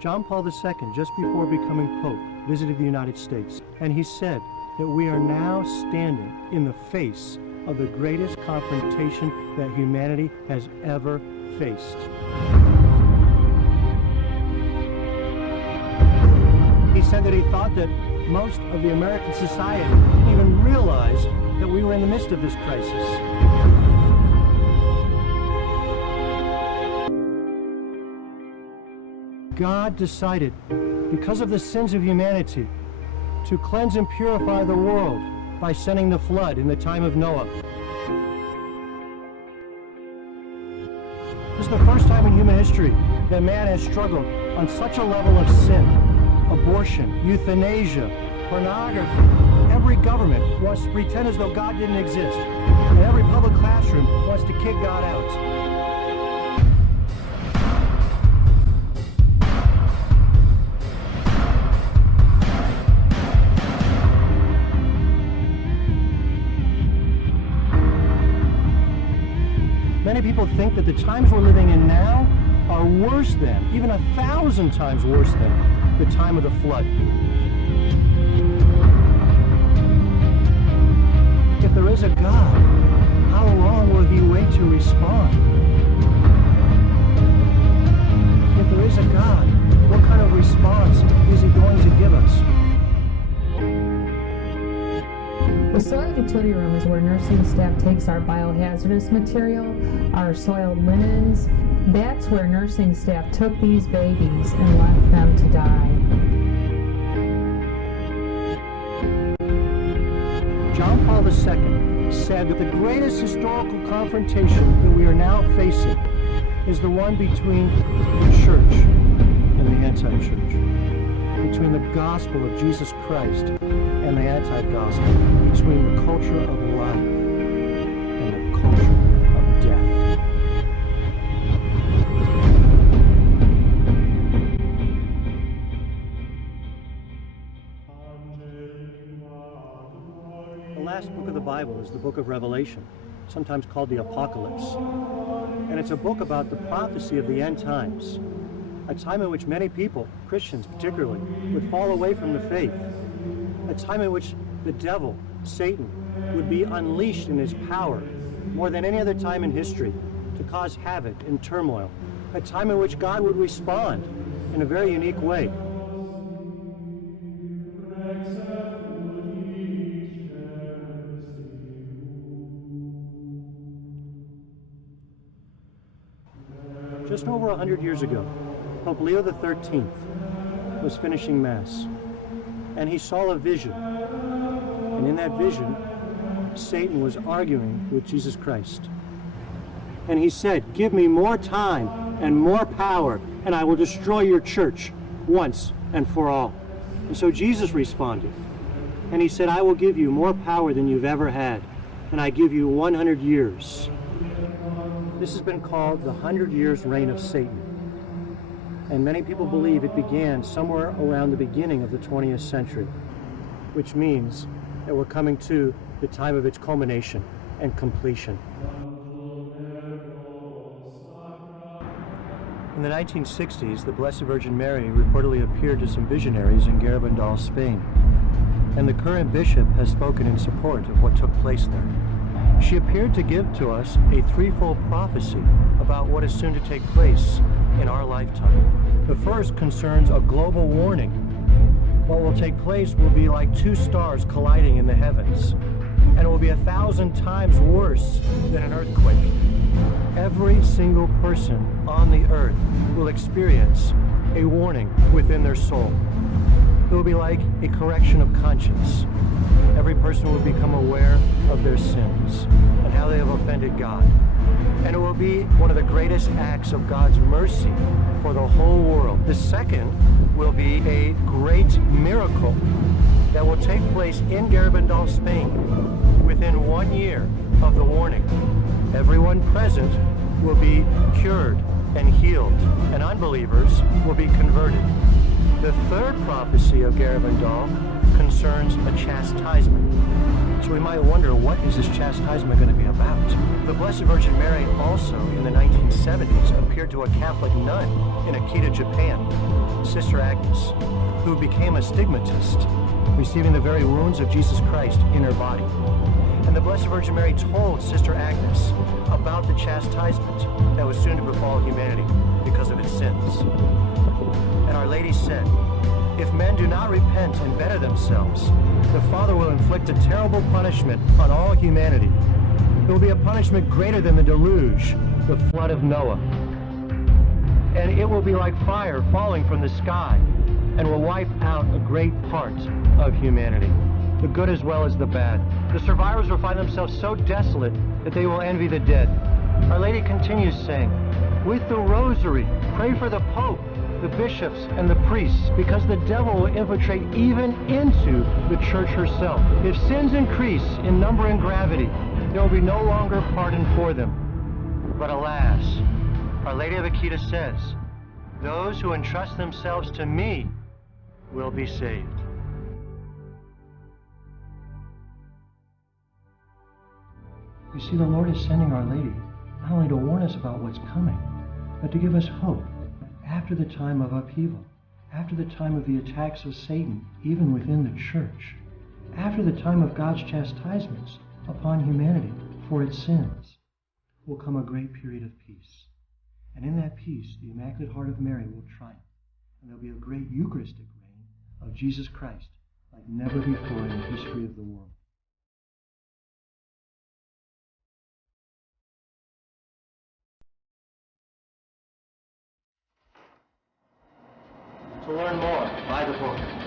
John Paul II, just before becoming Pope, visited the United States, and he said that we are now standing in the face of the greatest confrontation that humanity has ever faced. He said that he thought that most of the American society didn't even realize that we were in the midst of this crisis. God decided, because of the sins of humanity, to cleanse and purify the world by sending the flood in the time of Noah. This is the first time in human history that man has struggled on such a level of sin. Abortion, euthanasia, pornography. Every government wants to pretend as though God didn't exist. And every public classroom wants to kick God out. Many people think that the times we're living in now are worse than, even 1,000 times worse than, the time of the flood. If there is a God, how long will he wait to respond? If there is a God, what kind of response is he going to give us? The soiled utility room is where nursing staff takes our biohazardous material, our soiled linens. That's where nursing staff took these babies and left them to die. John Paul II said that the greatest historical confrontation that we are now facing is the one between the church and the anti-church, between the gospel of Jesus Christ and the anti-gospel, between the culture of life and the culture of death. The last book of the Bible is the book of Revelation, sometimes called the Apocalypse. And it's a book about the prophecy of the end times, a time in which many people, Christians particularly, would fall away from the faith, a time in which the devil, Satan, would be unleashed in his power more than any other time in history to cause havoc and turmoil, a time in which God would respond in a very unique way. Just over 100 years ago, Pope Leo XIII was finishing Mass, and he saw a vision. And in that vision, Satan was arguing with Jesus Christ. And he said, "Give me more time and more power, and I will destroy your church once and for all." And so Jesus responded, and he said, "I will give you more power than you've ever had, and I give you 100 years. This has been called the 100 years reign of Satan. And many people believe it began somewhere around the beginning of the 20th century, which means that we're coming to the time of its culmination and completion. In the 1960s, the Blessed Virgin Mary reportedly appeared to some visionaries in Guerra, Spain, and the current bishop has spoken in support of what took place there. She appeared to give to us a threefold prophecy about what is soon to take place in our lifetime. The first concerns a global warning. What will take place will be like two stars colliding in the heavens, and it will be 1,000 times worse than an earthquake. Every single person on the earth will experience a warning within their soul. It will be like a correction of conscience. Every person will become aware of their sins and how they have offended God. And it will be one of the greatest acts of God's mercy for the whole world. The second will be a great miracle that will take place in Guerra, Spain within 1 year of the warning. Everyone present will be cured and healed, and unbelievers will be converted. The third prophecy of Guerra concerns a chastisement. So we might wonder, what is this chastisement going to be about? The Blessed Virgin Mary also, in the 1970s, appeared to a Catholic nun in Akita, Japan, Sister Agnes, who became a stigmatist, receiving the very wounds of Jesus Christ in her body. And the Blessed Virgin Mary told Sister Agnes about the chastisement that was soon to befall humanity because of its sins. And Our Lady said, "If men do not repent and better themselves, the Father will inflict a terrible punishment on all humanity. It will be a punishment greater than the deluge, the flood of Noah. And it will be like fire falling from the sky and will wipe out a great part of humanity, the good as well as the bad. The survivors will find themselves so desolate that they will envy the dead." Our Lady continues saying, "With the rosary, pray for the Pope, the bishops, and the priests, because the devil will infiltrate even into the church herself. If sins increase in number and gravity, there will be no longer pardon for them. But alas, Our Lady of Akita says, those who entrust themselves to me will be saved." You see, the Lord is sending Our Lady not only to warn us about what's coming, but to give us hope after the time of upheaval, after the time of the attacks of Satan, even within the church, after the time of God's chastisements upon humanity for its sins, will come a great period of peace. And in that peace, the Immaculate Heart of Mary will triumph, and there'll be a great Eucharistic reign of Jesus Christ like never before in the history of the world. To learn more, buy the book.